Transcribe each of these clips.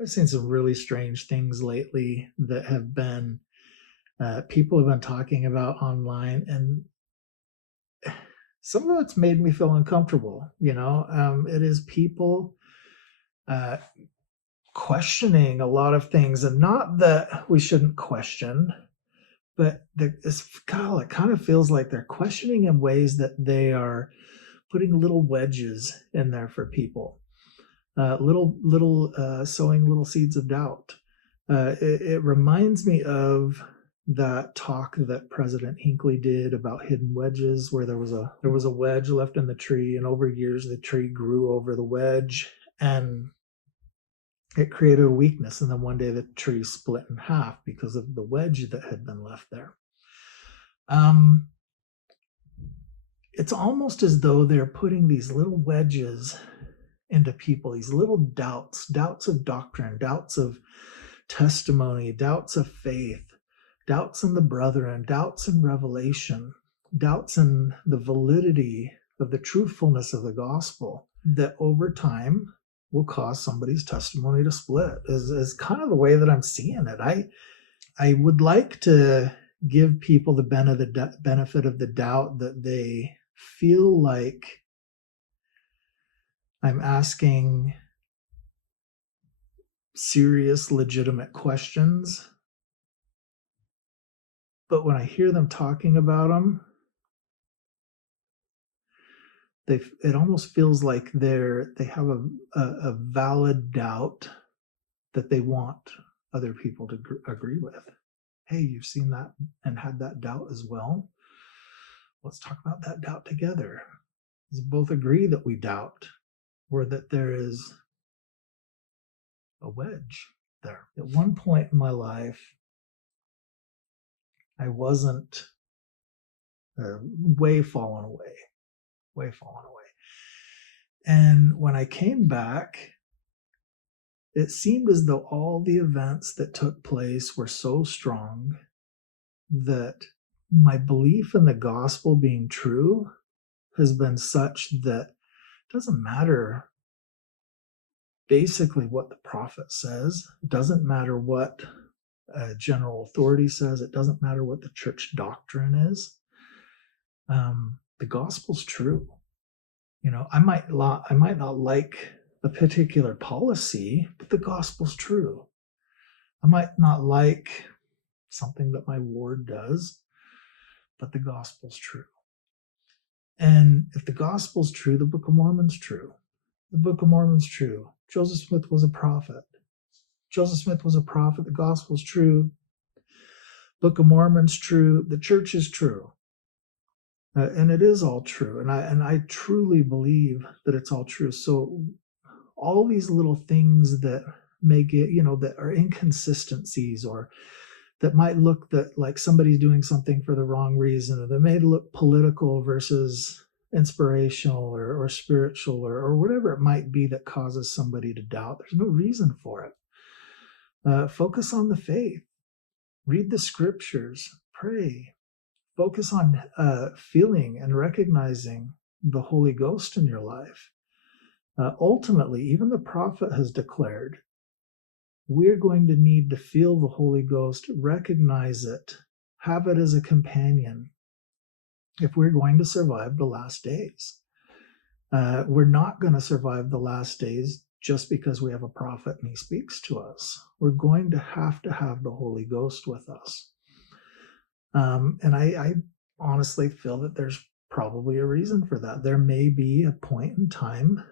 I've seen some really strange things lately that have been people have been talking about online, and some of it's made me feel uncomfortable. It is people uh, questioning a lot of things, and not that we shouldn't question, but it kind of feels like they're questioning in ways that they are putting little wedges in there for people, little sowing little seeds of doubt. It reminds me of that talk that President Hinckley did about hidden wedges, where there was a wedge left in the tree, and over years the tree grew over the wedge, and it created a weakness. And then one day the tree split in half because of the wedge that had been left there. Um, it's almost as though they're putting these little wedges into people, these little doubts of doctrine, doubts of testimony, doubts of faith, doubts in the brethren, doubts in revelation, doubts in the validity of the truthfulness of the gospel, that over time will cause somebody's testimony to split, is kind of the way that I'm seeing it. I would like to give people the benefit of the doubt, that they feel like I'm asking serious, legitimate questions. But when I hear them talking about them, it almost feels like they have a valid doubt that they want other people to agree with. Hey, you've seen that and had that doubt as well. Let's talk about that doubt together. Let's both agree that we doubt, or that there is a wedge there. At one point in my life, I wasn't way fallen away. And when I came back, it seemed as though all the events that took place were so strong that my belief in the gospel being true has been such that it doesn't matter basically what the prophet says. It doesn't matter what general authority says. It doesn't matter what the church doctrine is. The gospel's true. I might not like a particular policy, but the gospel's true. I might not like something that my ward does, but the gospel's true. And if the gospel's true, the Book of Mormon's true. The Book of Mormon's true. Joseph Smith was a prophet. The gospel's true. Book of Mormon's true. The church is true. And it is all true. And I truly believe that it's all true. So all these little things that make it, that are inconsistencies, or that might look that like somebody's doing something for the wrong reason, or that may look political versus inspirational or spiritual, or whatever it might be that causes somebody to doubt. There's no reason for it. Focus on the faith. Read the scriptures. Pray. Focus on feeling and recognizing the Holy Ghost in your life. Ultimately, even the prophet has declared, we're going to need to feel the Holy Ghost, recognize it, have it as a companion if we're going to survive the last days. We're not going to survive the last days just because we have a prophet and he speaks to us. We're going to have the Holy Ghost with us. And I honestly feel that there's probably a reason for that. There may be a point in time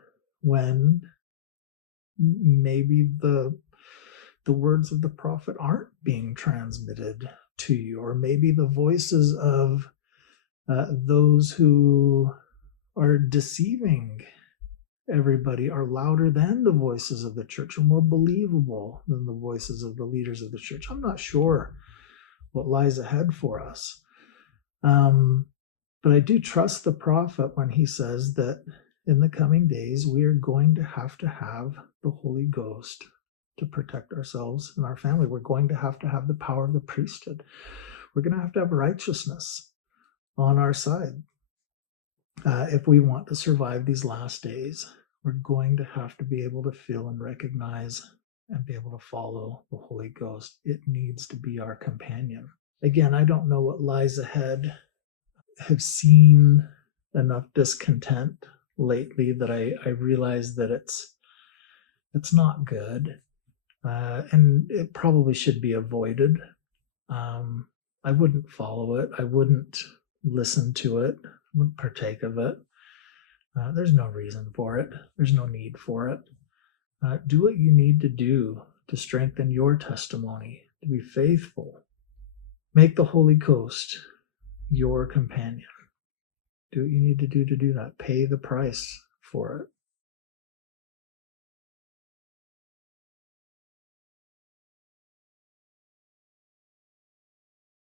when maybe the words of the prophet aren't being transmitted to you, or maybe the voices of those who are deceiving everybody are louder than the voices of the church, or more believable than the voices of the leaders of the church. I'm not sure what lies ahead for us. But I do trust the prophet when he says that in the coming days, we are going to have the Holy Ghost to protect ourselves and our family. We're going to have the power of the priesthood. We're going to have righteousness on our side. If we want to survive these last days, we're going to have to be able to feel and recognize and be able to follow the Holy Ghost. It needs to be our companion. Again, I don't know what lies ahead. Have seen enough discontent lately that I realize that it's not good, and it probably should be avoided. I wouldn't follow it. I wouldn't listen to it. I wouldn't partake of it. There's no reason for it. There's no need for it. Do what you need to do to strengthen your testimony, to be faithful. Make the Holy Ghost your companion. Do what you need to do that. Pay the price for it.